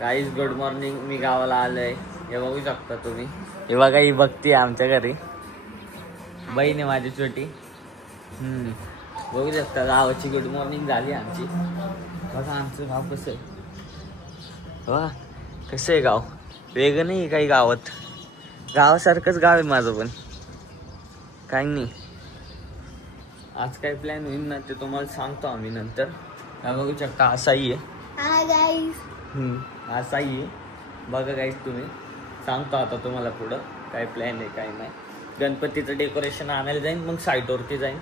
Guys good morning. मी गावाला आलोय. हे बघू शकता तुम्ही. हे बघा ही बघती आमच्या घरी. बहीण आहे माझी छोटी. बघू शकता गावाची गुड मॉर्निंग झाली आमची. बघा आमचं गाव कसं आहे. वा कसं आहे गाव. वेगळं नाही काही गावात. गावासारखंच गाव आहे माझं पण. काही नाही. आज काय प्लॅन होईल ना ते तुम्हाला सांगतो आम्ही नंतर. बघू शकता असाही आहे. असाही आहे. बघा गाईस तुम्ही. सांगतो आता तुम्हाला पुढं काय प्लॅन आहे काय नाही. गणपतीचं डेकोरेशन आणायला जाईन मग साईटवरती जाईन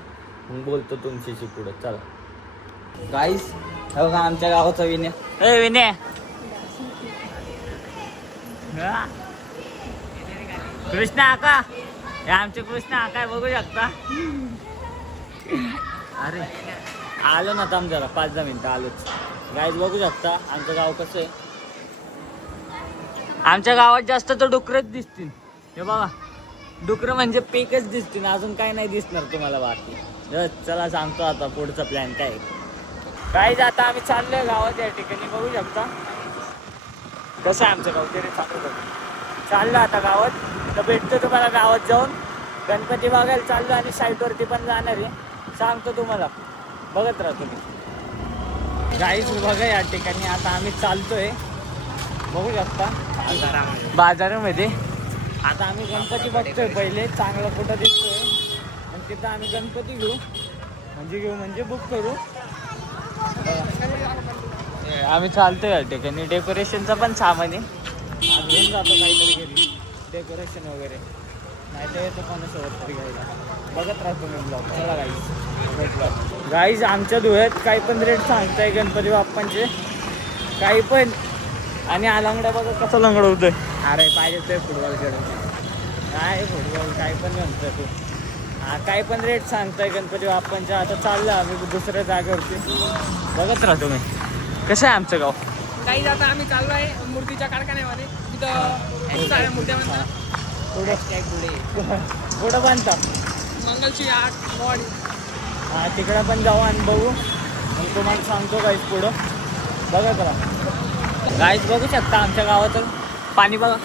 मग बोलतो तुमच्याशी पुढं. चला गाईस बघा आमच्या गावाचा विनय. ए विनय कृष्णा आका. हे आमचे कृष्णा आका बघू शकता. अरे आलो ना थांब जरा 5-10 मिनिटं आलोच. गाईज बघू शकता आमचं गाव कसं आहे. आमच्या गावात जास्त तर डुकरच दिसतील. हे बघा डुकर म्हणजे पीकच दिसतील. अजून काही नाही दिसणार तुम्हाला बाकी. चला सांगतो आता पुढचा प्लॅन काय. गाईज आता आम्ही चाललोय गावात. या ठिकाणी बघू शकता कसं आहे आमचं गाव. तरी चाललो आता गावात. तर भेटतो तुम्हाला गावात जाऊन. गणपती बघायला चाललो आणि साईटवरती पण जाणार आहे. सांगतो तुम्हाला. बघत राहा तुम्ही. गाईज बघा या ठिकाणी आता आम्ही चालतोय. बघू शकता बाजारामध्ये. आता आम्ही गणपती बघतोय पहिले चांगला कुठं दिसतोय. आणि तिथं आम्ही गणपती घेऊ म्हणजे बुक करू. आम्ही चालतोय या ठिकाणी. डेकोरेशनचं पण सामान आहे. घेऊन जातो काहीतरी घरी डेकोरेशन वगैरे. नाही तर येतो कोणासोबत तरी घ्यायला. बघत राहतो मी ब्लॉग. चला गाईज. गाईज आमच्या धुळ्यात काही पण रेट सांगताय गणपती बाप्पांचे. काही पण. आणि हा लंगडा बघा कसा लंगडवतोय. अरे पाहिजे ते फुटबॉल खेळून. काय फुटबॉल काय पण म्हणतोय तू. हा काय पण रेट सांगताय गणपती बाप्पांच्या. आता चाललं आम्ही दुसऱ्या जागेवरती. बघत राहतो मी. कसं आहे आमचं गाव. काही आता आम्ही चाललो आहे मूर्तीच्या कारखान्यामध्ये. तिथं साऱ्या मूर्त्या बनतात. पुढं बांधता मंगलची आठ मॉडी. हा तिकडं पण जाऊ आणि बघू. आणि तुम्हाला सांगतो गाईज पुढं. बघा करा गाईज बघू शकता आमच्या गावाचं पाणी बघा.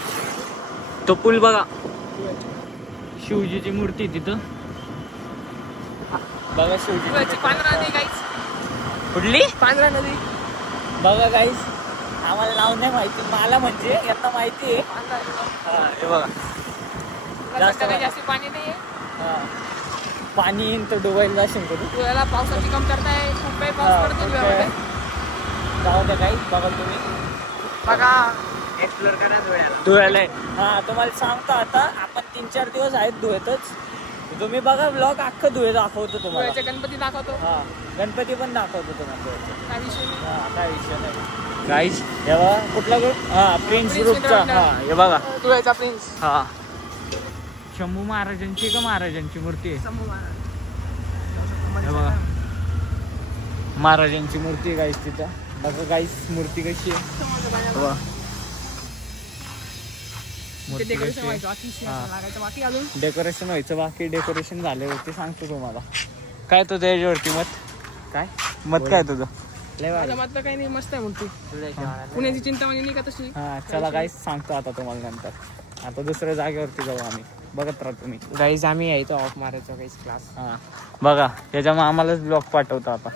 तो पूल बघा. शिवजीची मूर्ती तिथं बघा. शिवजी पांढरा नदी गाईच. कुठली पांढरा नदी बघा गाईज. आम्हाला नाव नाही माहिती. मला म्हणजे यांना माहिती आहे. हा हे बघा जास्त पाणी नाही आहे. पाणी येईन तर डुबायला जाशील कधी. धुळ्याला पावसाची कमतरता आहे. खूप काही पाऊस पडतो धुळ्यामध्ये. जाऊ द्या काही बघा तुम्ही. बघा एक्सप्लोर करा धुळ्याला. हा तुम्हाला सांगतो आता आपण 3-4 दिवस आहेत धुळ्यातच. तुम्ही बघा ब्लॉग अख्खं धुळे दाखवतो तुम्हाला. गणपती दाखवतो. हा गणपती पण दाखवतो तुम्हाला. काय विषय नाही. काय विषय नाही. गाईज हे बघा कुठला ग्रुप. हा प्रिन्स ग्रुपचा. हा हे बघा धुळ्याचा प्रिन्स. हा शंभू महाराजांची का महाराजांची मूर्ती आहे. हे बघा महाराजांची मूर्ती आहे गाईस तिथं. बघा गाईस मूर्ती कशी आहे. बघा डेकोरेशन व्हायचं बाकी. डेकोरेशन झाल्यावरती सांगतो तुम्हाला. काय तुझं याच्यावरती मत. काय मत काय तुझं. मात्र काही नाही. मस्त आहे मूर्ती. पुण्याची चिंतामणी नाही का तशी. हा चला गाईस सांगतो आता तुम्हाला नंतर. आता दुसऱ्या जागेवरती जाऊ आम्ही. बघत राहा तुम्ही. गाईज आम्ही यायचो ऑफ मारायचो गाईज क्लास. हा बघा त्याच्यामुळे आम्हालाच ब्लॉग पाठवतो आता.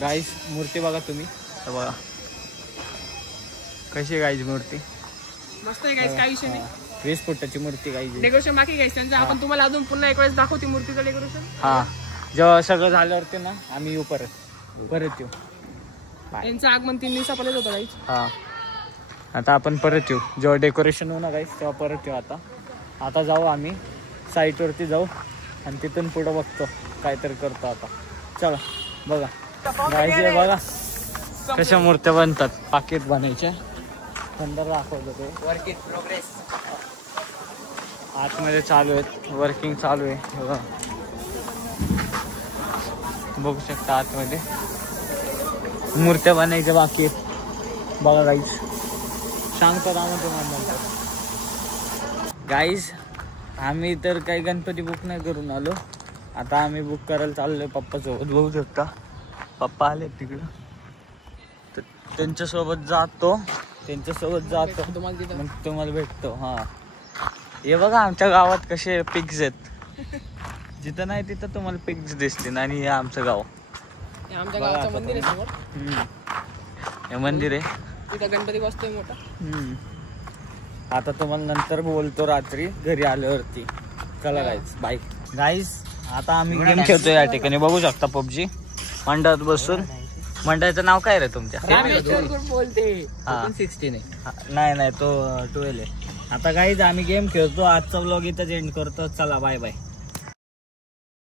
गाईज मूर्ती बघा तुम्ही. बघा कशी आहे गाईज मूर्ती. मस्त आहे गाईज. काही विषय नाही. 20 फुटाची मूर्ती गाईज. डेकोरेशन बाकी गाईज त्यांचं. आपण तुम्हाला अजून पुन्हा एक वेळेस दाखवते मूर्तीचं डेकोरेशन. हा जेव्हा सगळं झाल्यावरती ना आम्ही येऊ परत येऊ. यांचं आगमन 3 दिवसापर्यंत होतं गाईज. हा आता आपण परत येऊ जेव्हा डेकोरेशन होऊ ना गाईज तेव्हा परत येऊ. आता जाऊ आम्ही साईटवरती जाऊ आणि तिथून पुढं बघतो काहीतरी करतो आता. चला बघा गाईज बघा कशा मूर्त्या बनतात. पाकिट बनायच्या. सुंदर दाखवलं ते. Work in progress. आतमध्ये चालू आहेत. वर्किंग चालू आहे. बघा बघू शकता आतमध्ये मूर्त्या बनायच्या बाकी आहेत. बघा गाईज सांगतो ना तुम्हाला नंतर. गाईज आम्ही तर काही गणपती बुक नाही करून आलो. आता आम्ही बुक करायला चाललोय पप्पासोबत. बघू शकता पप्पा आले तिकडं. तर त्यांच्यासोबत जातो त्यांच्यासोबत जातो तुम्हाला तिथं मग तुम्हाला भेटतो. हा हे बघा आमच्या गावात कसे पिग्स आहेत. जिथं नाही तिथं तुम्हाला पिग्स दिसतील. आणि हे आमचं गाव. हे आमच्या बघा गावाचं आता मंदिर आहे समोर. हे मंदिर आहे. तिथं गणपती बसतोय मोठा. आता तुम्हाला नंतर बोलतो रात्री घरी आल्यावरती. चला गाईज बाय. गाईज आता आम्ही गेम खेळतो या ठिकाणी. बघू शकता पबजी मंडळात बसून. मंडळाचं नाव काय रे तुमच्या? बोलते हा. 16 आहे. नाही तो 12 आहे. आता गाईज आम्ही गेम खेळतो. आजचा व्लॉग इथंच एंड करतो. चला बाय बाय.